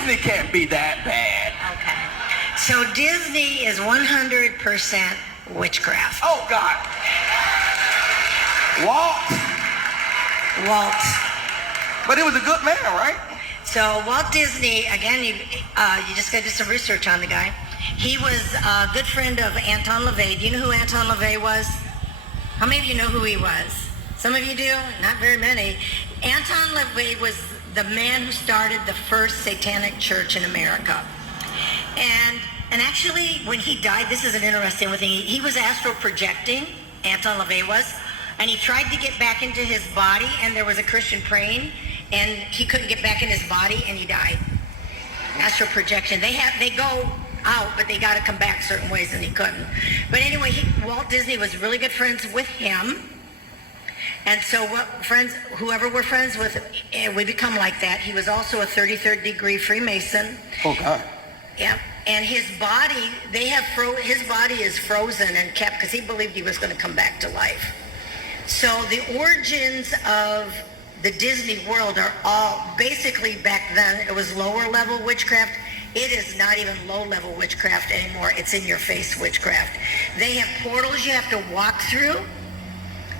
Disney can't be that bad. Okay. So Disney is 100% witchcraft. Oh, God. Walt. But he was a good man, right? So Walt Disney, again, you just got to do some research on the guy. He was a good friend of Anton LaVey. Do you know who Anton LaVey was? How many of you know who he was? Some of you do? Not very many. Anton LaVey was the man who started the first satanic church in America. And actually, when he died, this is an interesting thing. He was astral projecting, Anton LaVey was, and he tried to get back into his body, and there was a Christian praying, and he couldn't get back in his body, and he died. Astral projection. They go out, but they got to come back certain ways, and he couldn't. But anyway, Walt Disney was really good friends with him. And so whoever we're friends with, we become like that. He was also a 33rd degree Freemason. Oh, God. Yeah. And his body, his body is frozen and kept because he believed he was going to come back to life. So the origins of the Disney world are all, basically back then, it was lower level witchcraft. It is not even low level witchcraft anymore. It's in your face witchcraft. They have portals you have to walk through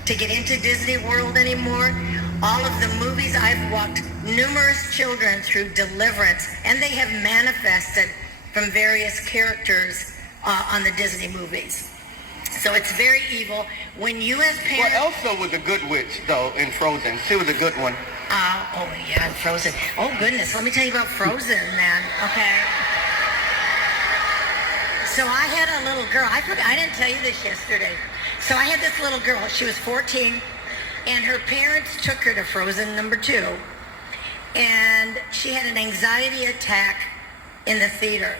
to get into Disney World anymore. All of the movies, I've walked numerous children through deliverance, and they have manifested from various characters on the Disney movies. So it's very evil. When you as parents... Well, Elsa was a good witch, though, in Frozen. She was a good one. Oh, yeah, in Frozen. Oh, goodness. Let me tell you about Frozen, then. Okay. So I had a little girl. I didn't tell you this yesterday. So I had this little girl. She was 14, and her parents took her to Frozen #2. And she had an anxiety attack in the theater.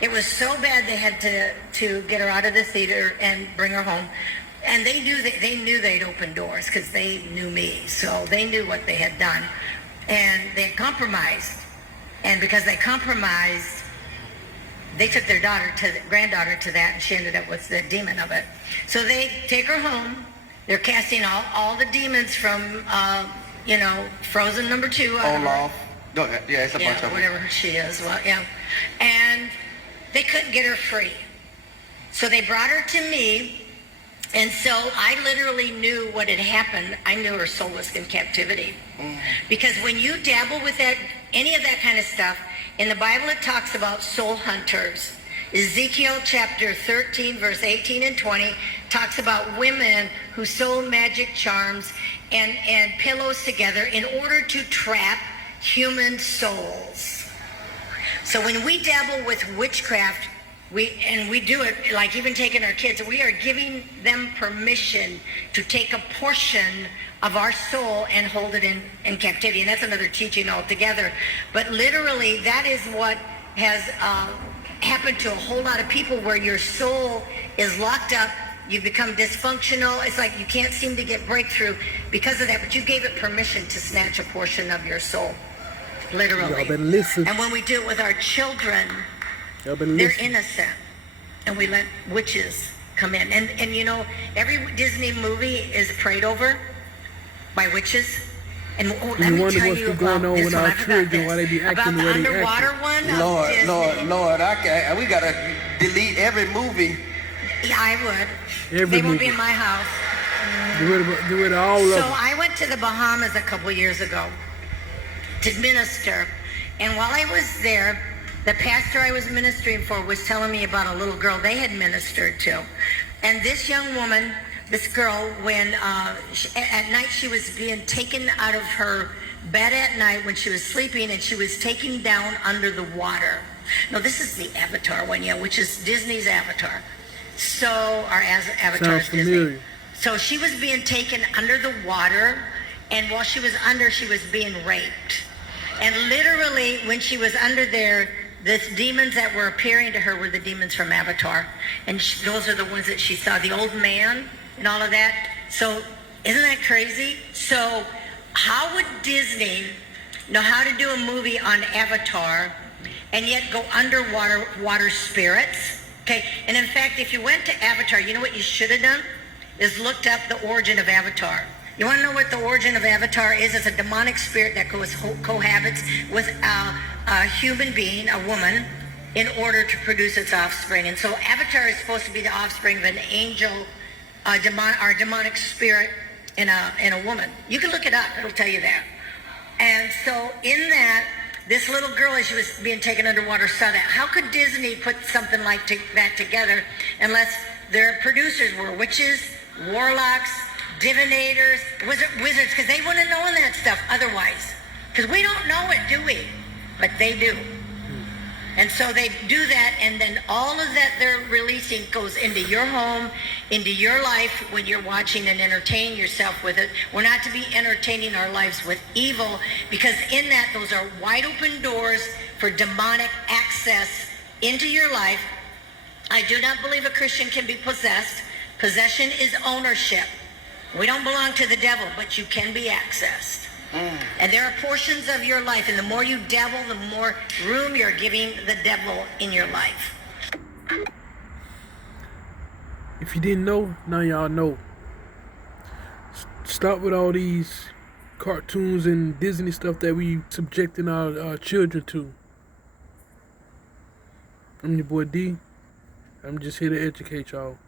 It was so bad they had to get her out of the theater and bring her home. And they knew they'd open doors because they knew me. So they knew what they had done. And they had compromised. And because they compromised, they took their granddaughter to that, and she ended up with the demon of it. So they take her home. They're casting all the demons from, Frozen #2. Olaf. No, yeah, it's a bunch of them. Whatever she is. Well, yeah. And they couldn't get her free. So they brought her to me, and so I literally knew what had happened. I knew her soul was in captivity. Because when you dabble with any of that kind of stuff, in the Bible it talks about soul hunters. Ezekiel chapter 13, verse 18 and 20 talks about women who sew magic charms and pillows together in order to trap human souls. So when we dabble with witchcraft, we do it, like even taking our kids, we are giving them permission to take a portion of our soul and hold it in captivity. And that's another teaching altogether. But literally, that is what has happened to a whole lot of people, where your soul is locked up. You become dysfunctional. It's like you can't seem to get breakthrough because of that. But you gave it permission to snatch a portion of your soul. Literally. Y'all better listen. And when we do it with our children, Y'all better they're listen. innocent, and we let witches come in. And you know, every Disney movie is prayed over by witches. And let You me wonder tell what's you been going about on this with one. our I forgot children, why they be this. acting About the the way they underwater acting. one. Lord, Disney. we gotta delete every movie. Yeah, I would. Every They won't be movie. in my house. Do it all So of I went to the Bahamas a couple years ago to minister, and while I was there, the pastor I was ministering for was telling me about a little girl they had ministered to. And this young woman, this girl, when at night she was being taken out of her bed at night when she was sleeping, and she was taken down under the water. No, this is the Avatar one, yeah, which is Disney's Avatar. So, or as Avatar is Sounds Disney. familiar. So she was being taken under the water, and while she was under, she was being raped. And literally, when she was under there, the demons that were appearing to her were the demons from Avatar. And those are the ones that she saw, the old man and all of that. So isn't that crazy? So how would Disney know how to do a movie on Avatar and yet go underwater, water spirits? Okay, and in fact, if you went to Avatar, you know what you should have done? Is looked up the origin of Avatar. You want to know what the origin of Avatar is? It's a demonic spirit that cohabits with a human being, a woman, in order to produce its offspring. And so Avatar is supposed to be the offspring of an angel, or demonic spirit in a woman. You can look it up. It'll tell you that. And so in that, this little girl, as she was being taken underwater, saw that. How could Disney put something like that together unless their producers were witches, warlocks, divinators, wizards, because they wouldn't have known that stuff otherwise. Because we don't know it, do we? But they do. And so they do that, and then all of that they're releasing goes into your home, into your life when you're watching and entertaining yourself with it. We're not to be entertaining our lives with evil, because in that, those are wide open doors for demonic access into your life. I do not believe a Christian can be possessed. Possession is ownership. We don't belong to the devil, but you can be accessed. And there are portions of your life, and the more you devil, the more room you're giving the devil in your life. If you didn't know, now y'all know. Stop with all these cartoons and Disney stuff that we subjecting our children to. I'm your boy D. I'm just here to educate y'all.